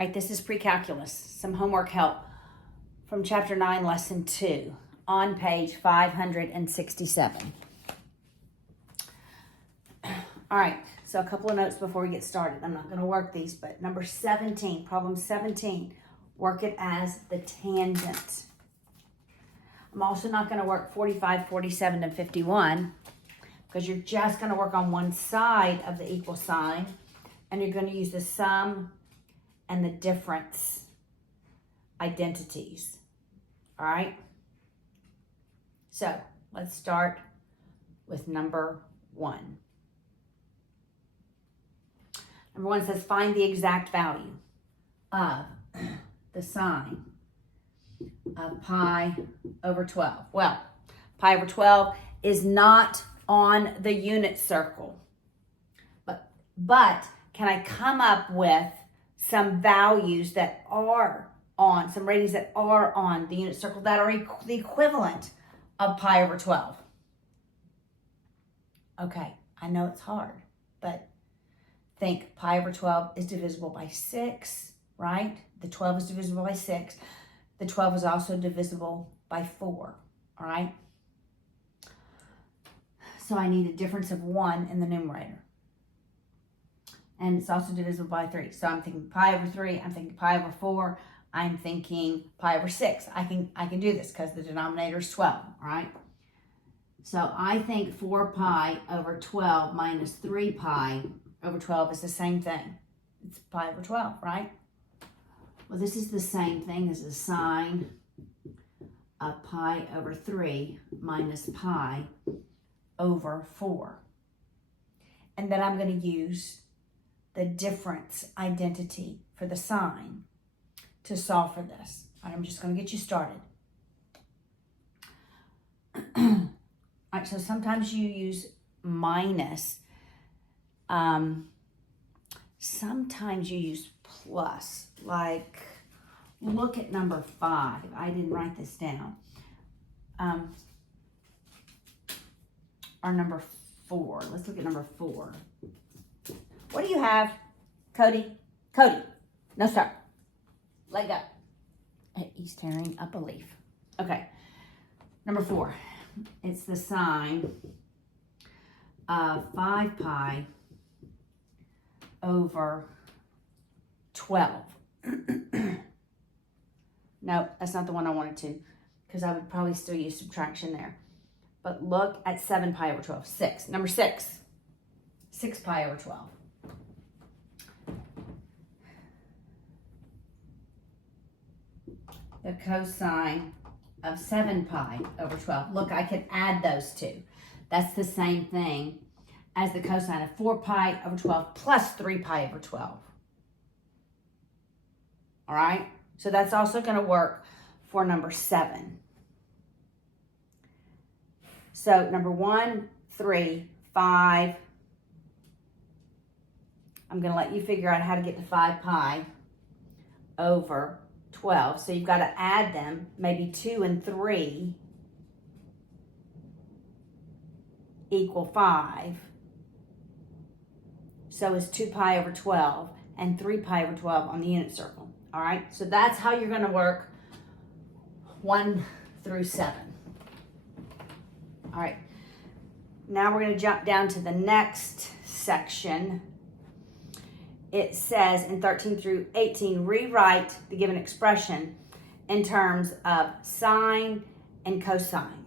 All right, this is Precalculus, some homework help from Chapter 9, Lesson 2, on page 567. All right, so a couple of notes before we get started. I'm not going to work these, but number 17, problem 17, work it as the tangent. I'm also not going to work 45, 47, and 51 because you're just going to work on one side of the equal sign, and you're going to use the sum and the difference identities. All right? So let's start with number 1. Number 1 says find the exact value of the sine of pi over 12. Well, pi over 12 is not on the unit circle. But can I come up with some values that are on, some ratings that are on the unit circle that are the equivalent of pi over 12? Okay, I know it's hard, but think pi over 12 is divisible by 6, right? The 12 is divisible by 6. The 12 is also divisible by 4, all right? So I need a difference of 1 in the numerator. And it's also divisible by 3. So I'm thinking pi over 3, I'm thinking pi over 4, I'm thinking pi over 6. I can do this because the denominator is 12, all right? So I think 4 pi over 12 minus 3 pi over 12 is the same thing. It's pi over 12, right? Well, this is the same thing as the sine of pi over 3 minus pi over 4. And then I'm going to use the difference identity for the sine to solve for this. All right, I'm just going to get you started. All right, so sometimes you use minus. Sometimes you use plus. Like, look at number 5. I didn't write this down. Or number 4. Let's look at number 4. What do you have, Cody? Cody. No, sir. Let go. He's tearing up a leaf. Okay. Number 4. It's the sine of 5 pi over 12. No, that's not the one I wanted to, because I would probably still use subtraction there. But look at 7 pi over 12. 6. Number 6. 6 pi over 12. The cosine of 7 pi over 12. Look, I can add those two. That's the same thing as the cosine of 4 pi over 12 plus 3 pi over 12. All right? So that's also going to work for number 7. So number 1, 3, 5. I'm going to let you figure out how to get to 5 pi over 12. So you've got to add them, maybe 2 and 3 equal 5. So is 2 pi over 12 and 3 pi over 12 on the unit circle. All right, so that's how you're going to work 1 through 7. All right, now we're going to jump down to the next section. It says in 13 through 18, rewrite the given expression in terms of sine and cosine.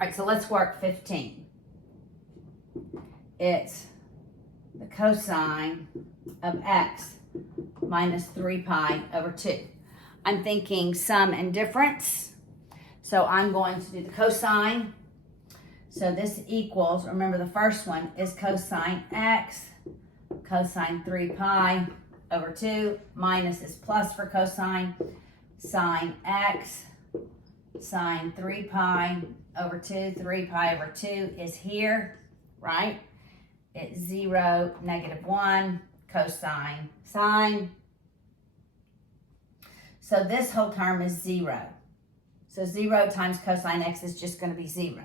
All right, so let's work 15. It's the cosine of x minus 3 pi over 2. I'm thinking sum and difference. So I'm going to do the cosine. So this equals, remember the first one is cosine x, cosine 3 pi over 2, minus is plus for cosine, sine x, sine 3 pi over 2, 3 pi over 2 is here, right? It's 0, negative 1, cosine, sine. So this whole term is 0. So 0 times cosine x is just going to be 0.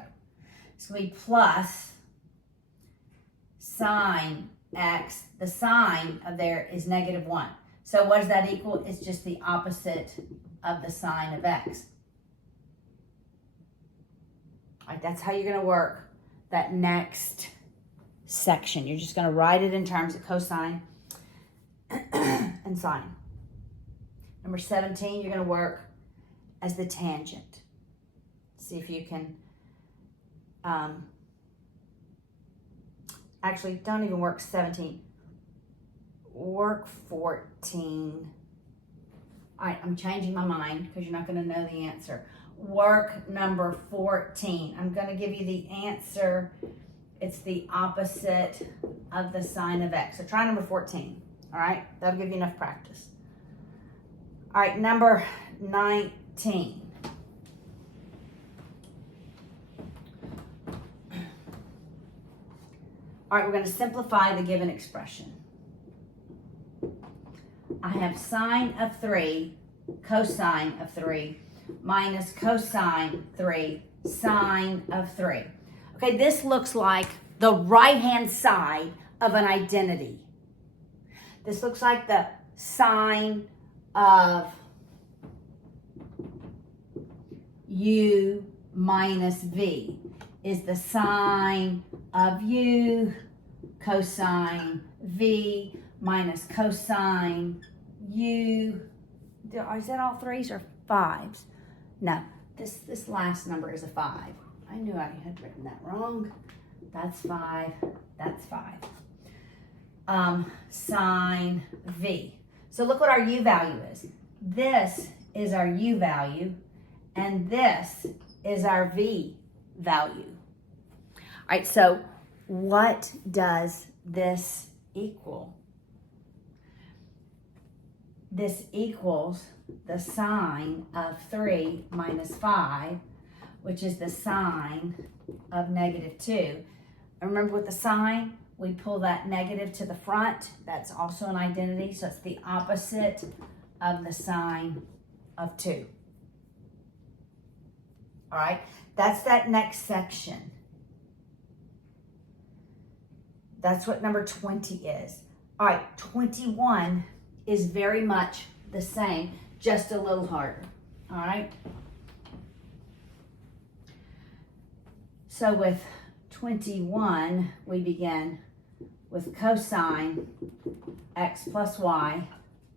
It's going to be plus sine x, the sign of there is -1. So what does that equal? It's just the opposite of the sign of x. All right, that's how you're going to work that next section. You're just going to write it in terms of cosine and sine. Number 17, you're going to work as the tangent. See if you can, actually, don't even work 17. Work 14. All right, I'm changing my mind because you're not going to know the answer. Work number 14. I'm going to give you the answer. It's the opposite of the sine of x. So try number 14. All right, that'll give you enough practice. All right, number 19. All right, we're going to simplify the given expression. I have sine of 3, cosine of 3, minus cosine 3, sine of 3. Okay, this looks like the right-hand side of an identity. This looks like the sine of u minus v is the sine of u cosine v minus cosine u. Is that all threes or fives? No, this last number is a 5. I knew I had written that wrong. That's 5. That's 5. Sine v. So look what our u value is. This is our u value, and this is our v value. All right, so what does this equal? This equals the sine of 3 minus 5, which is the sine of -2. And remember with the sine, we pull that negative to the front. That's also an identity, so it's the opposite of the sine of 2. All right, that's that next section. That's what number 20 is. All right, 21 is very much the same, just a little harder. All right. So with 21, we begin with cosine x plus y,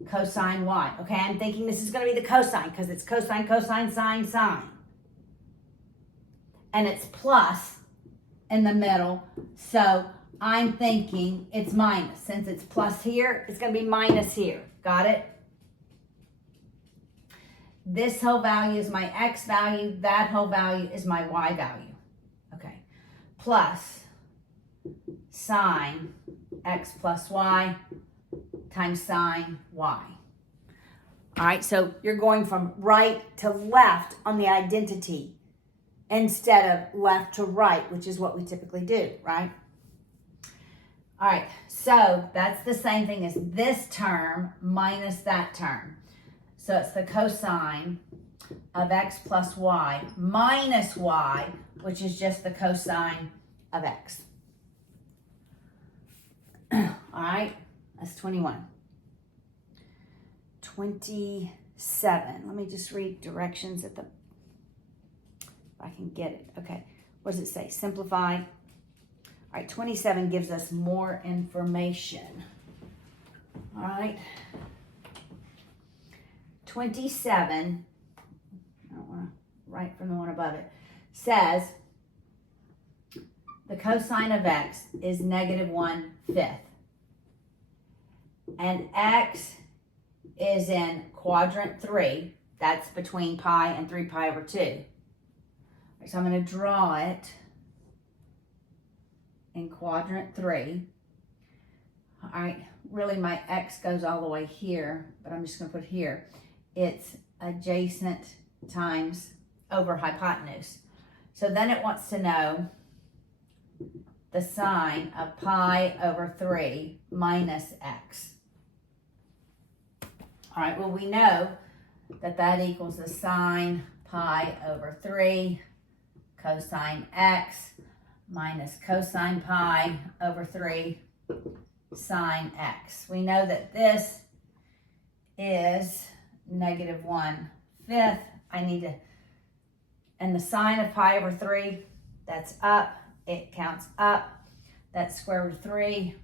cosine y. Okay, I'm thinking this is going to be the cosine because it's cosine, cosine, sine, sine. And it's plus in the middle, so I'm thinking it's minus. Since it's plus here, it's going to be minus here. Got it? This whole value is my x value. That whole value is my y value. Okay. Plus sine x plus y times sine y. All right, so you're going from right to left on the identity instead of left to right, which is what we typically do, right? All right, so that's the same thing as this term minus that term. So it's the cosine of x plus y minus y, which is just the cosine of x. All right, that's 21. 27. Let me just read directions at the, if I can get it. Okay, what does it say? Simplify. All right, 27 gives us more information. All right. 27, I don't want to write from the one above it, says the cosine of x is -1/5. And x is in quadrant 3. That's between pi and 3 pi over 2. Right, so I'm going to draw it in quadrant 3. All right, really my x goes all the way here, but I'm just going to put here. It's adjacent times over hypotenuse. So then it wants to know the sine of pi over 3 minus x. All right, well, we know that that equals the sine pi over 3 cosine x minus cosine pi over 3 sine x. We know that this is -1/5. I need to, and the sine of pi over 3, that's up. It counts up. That's square root of 3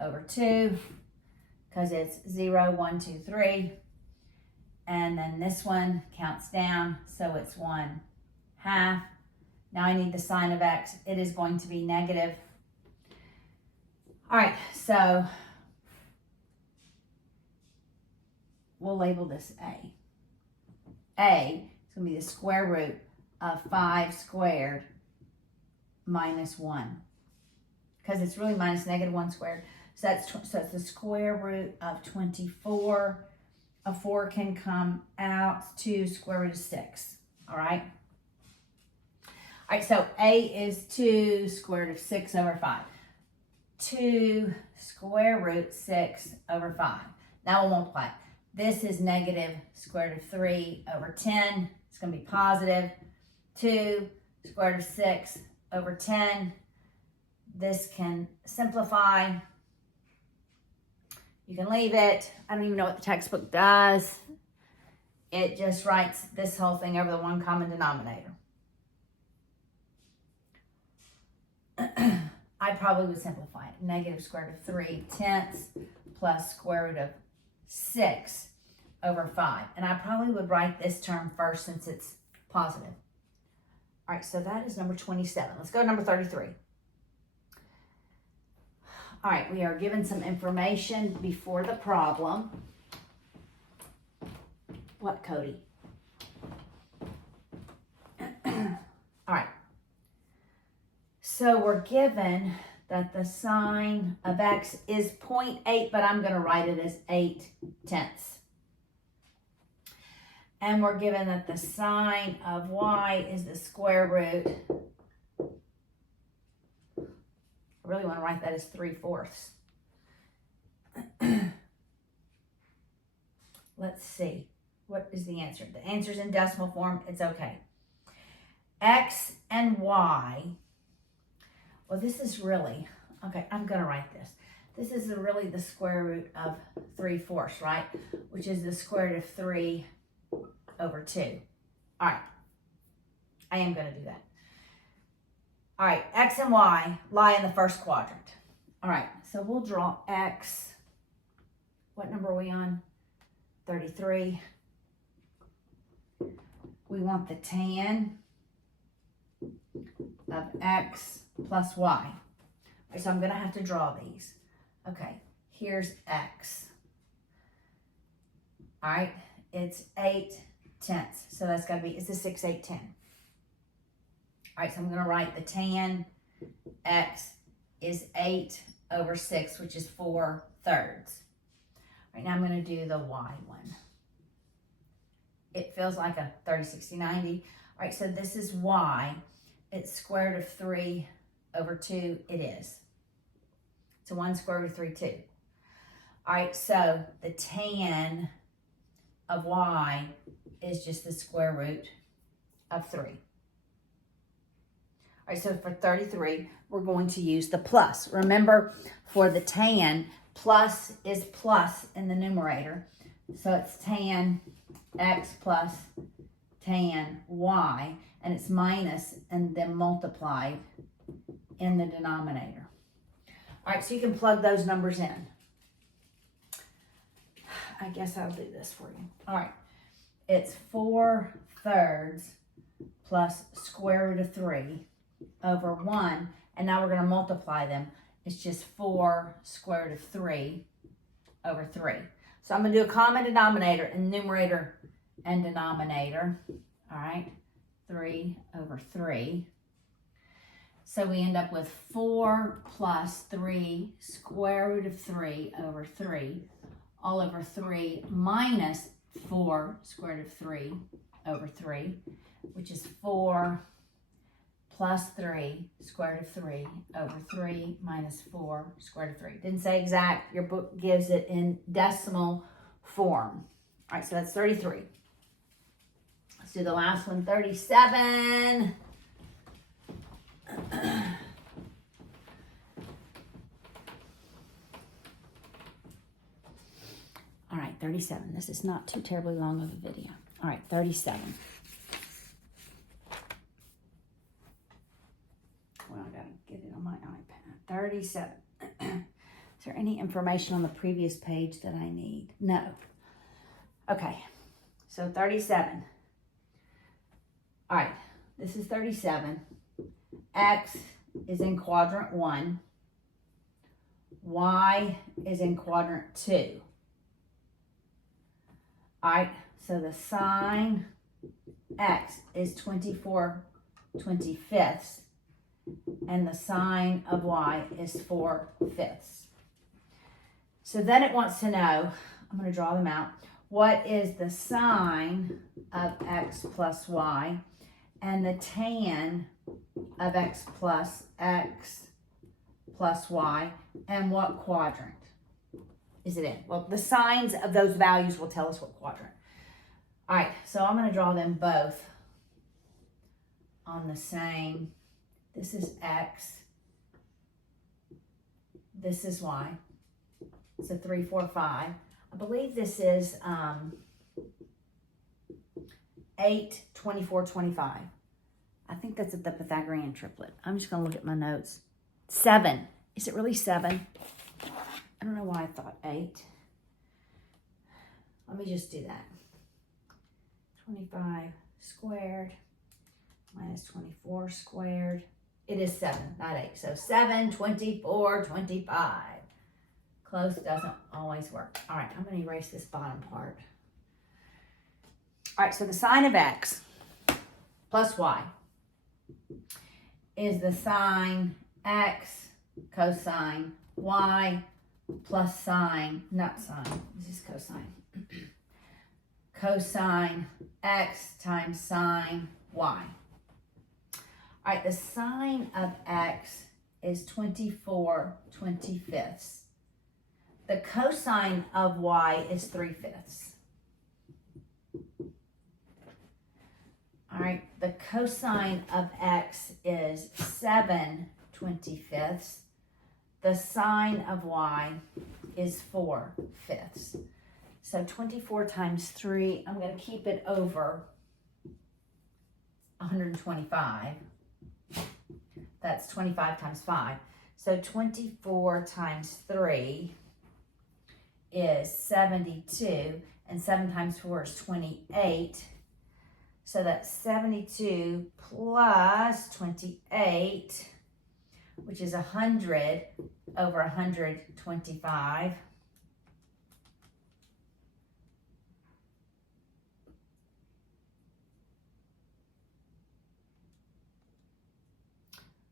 over 2, because it's 0, 1, 2, 3. And then this one counts down, so it's 1/2. Now I need the sine of x. It is going to be negative. All right, so we'll label this A. A is going to be the square root of 5 squared minus 1. Because it's really minus -1 squared. So that's the square root of 24. A 4 can come out to square root of 6. All right? All right, so A is 2 square root of 6 over 5. 2 square root 6 over 5. Now we'll multiply. This is negative square root of 3 over 10. It's going to be positive. 2 square root of 6 over 10. This can simplify. You can leave it. I don't even know what the textbook does. It just writes this whole thing over the one common denominator. I probably would simplify it. Negative square root of 3/10 plus square root of 6 over 5. And I probably would write this term first since it's positive. All right, so that is number 27. Let's go to number 33. All right, we are given some information before the problem. What, Cody? All right. So we're given that the sine of x is 0.8, but I'm going to write it as 8/10. And we're given that the sine of y is the square root. I really want to write that as 3/4. Let's see. What is the answer? The answer is in decimal form. It's okay. X and y. Well, this is really, okay, I'm going to write this. This is really the square root of 3/4, right? Which is the square root of 3 over 2. All right. I am going to do that. All right. X and y lie in the first quadrant. All right. So we'll draw X. What number are we on? 33. We want the tan of X plus Y. All right, so I'm going to have to draw these. Okay, here's X. All right, it's 8/10. So that's got to be, it's a 6, 8, 10. All right, so I'm going to write the tan X is 8 over 6, which is 4/3. All right, now I'm going to do the Y one. It feels like a 30, 60, 90. All right, so this is Y. It's square root of 3 over 2. It is. So 1 square root of 3, 2. All right, so the tan of Y is just the square root of 3. All right, so for 33, we're going to use the plus. Remember, for the tan, plus is plus in the numerator. So it's tan X plus tan Y, and it's minus and then multiplied in the denominator. All right, so you can plug those numbers in. I guess I'll do this for you. All right, it's 4/3 plus square root of 3 over 1, and now we're going to multiply them. It's just 4 square root of 3 over 3. So I'm going to do a common denominator in numerator and denominator. All right, 3 over 3. So we end up with 4 plus 3 square root of 3 over 3 all over 3 minus 4 square root of 3 over 3, which is 4 plus 3 square root of 3 over 3 minus 4 square root of 3. Didn't say exact. Your book gives it in decimal form. All right, so that's 33. Let's do the last one, 37. right, 37. This is not too terribly long of a video. All right, 37. Well, I gotta get it on my iPad. 37. Is there any information on the previous page that I need? No. Okay, so 37. All right, this is 37. X is in quadrant 1. Y is in quadrant 2. All right, so the sine X is 24/25, and the sine of Y is 4/5. So then it wants to know, I'm going to draw them out, what is the sine of X plus Y and the tan of X plus Y, and what quadrant is it in? Well, the signs of those values will tell us what quadrant. All right, so I'm going to draw them both on the same. This is X. This is Y. So 3, 4, 5. I believe this is 8, 24, 25. I think that's the Pythagorean triplet. I'm just going to look at my notes. 7. Is it really 7? I don't know why I thought 8. Let me just do that. 25 squared minus 24 squared. It is 7, not 8. So 7, 24, 25. Close doesn't always work. All right, I'm going to erase this bottom part. All right, so the sine of X plus Y is the sine X cosine Y plus sine, not sine, this is cosine. Cosine X times sine Y. All right, the sine of X is 24/25. The cosine of Y is 3/5. All right, the cosine of X is 7/25. The sine of Y is 4/5. So 24 times 3, I'm going to keep it over 125. That's 25 times 5. So 24 times 3 is 72, and 7 times 4 is 28. So that's 72 plus 28, which is 100 over 125.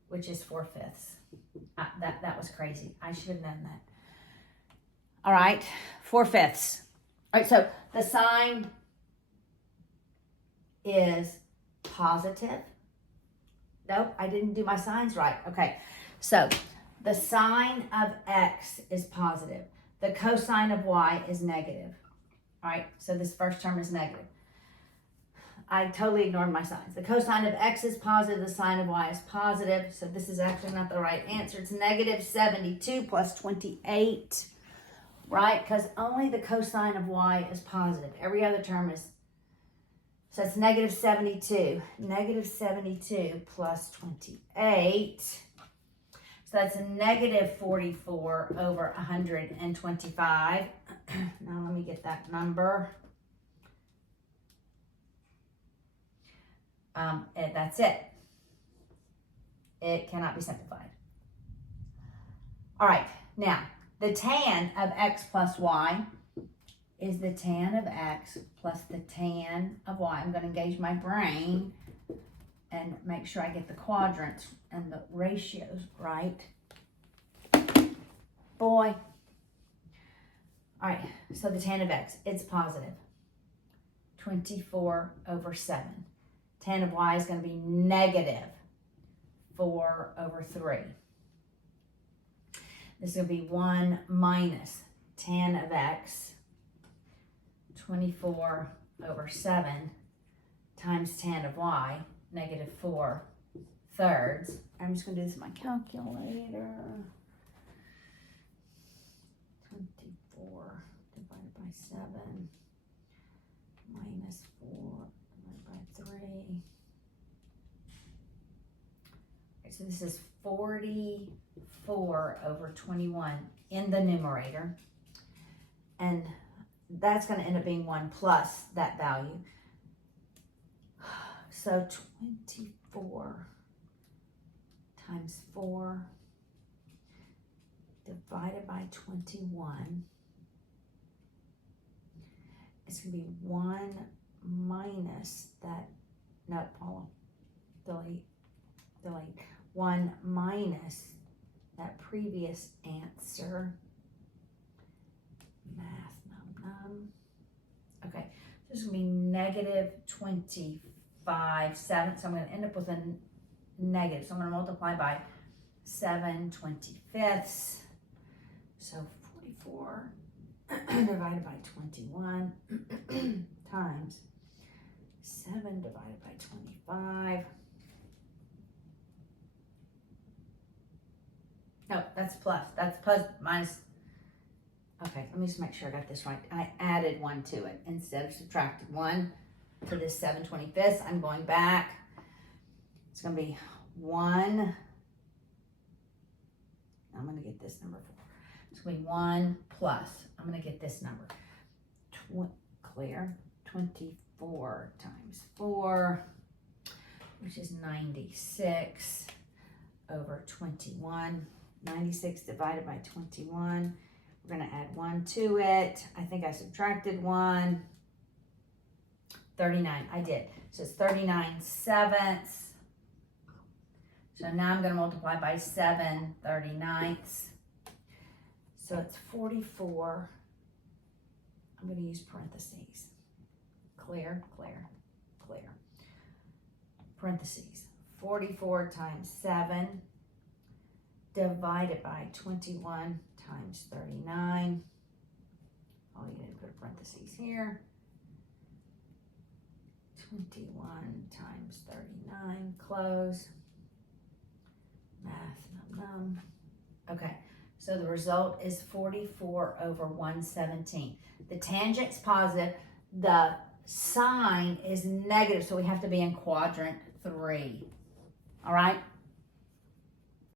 Which is 4/5. That was crazy. I should have known that. All right, 4/5. All right, so the sine is positive. Nope, I didn't do my signs right. Okay, so the sine of X is positive. The cosine of Y is negative. All right, so this first term is negative. I totally ignored my signs. The cosine of X is positive. The sine of Y is positive. So this is actually not the right answer. It's negative 72 plus 28, right? Because only the cosine of Y is positive. Every other term is, so it's negative 72. Negative 72 plus 28. So that's a negative 44 over 125. Now let me get that number. And that's it. It cannot be simplified. All right, now the tan of X plus Y is the tan of X plus the tan of Y. I'm going to engage my brain and make sure I get the quadrants and the ratios right. Boy. All right, so the tan of X, it's positive. 24 over 7. Tan of Y is going to be negative 4 over 3. This is going to be 1 minus tan of X, 24 over 7, times tan of Y, negative 4/3. I'm just going to do this with my calculator. 24 divided by 7. so this is 44 over 21 in the numerator. And that's going to end up being 1 plus that value. So 24 times 4 divided by 21. It's going to be 1 minus that, no, Paula, delete. 1 minus that previous answer. Math, num. Okay, so this is going to be negative 25 sevenths. So I'm going to end up with a negative. So I'm going to multiply by 7/25. So 44 divided by 21 times 7 divided by 25. No, that's plus. That's plus minus. Okay, let me just make sure I got this right. I added 1 to it instead of subtracted 1 to this 7/25. I'm going back. It's going to be 1. I'm going to get this number 4. It's going to be 1 plus. I'm going to get this number. Clear. 24 times 4, which is 96 over 21. 96 divided by 21. We're going to add 1 to it. I think I subtracted 1. 39. I did. So it's 39 sevenths. So now I'm going to multiply by 7 39ths. So it's 44. I'm going to use parentheses. Clear. Parentheses. 44 times 7 divided by 21 times 39. Oh, you didn't put a parentheses here. 21 times 39, close. Math, num. Okay, so the result is 44 over 117. The tangent's positive, the sign is negative, so we have to be in quadrant 3. All right?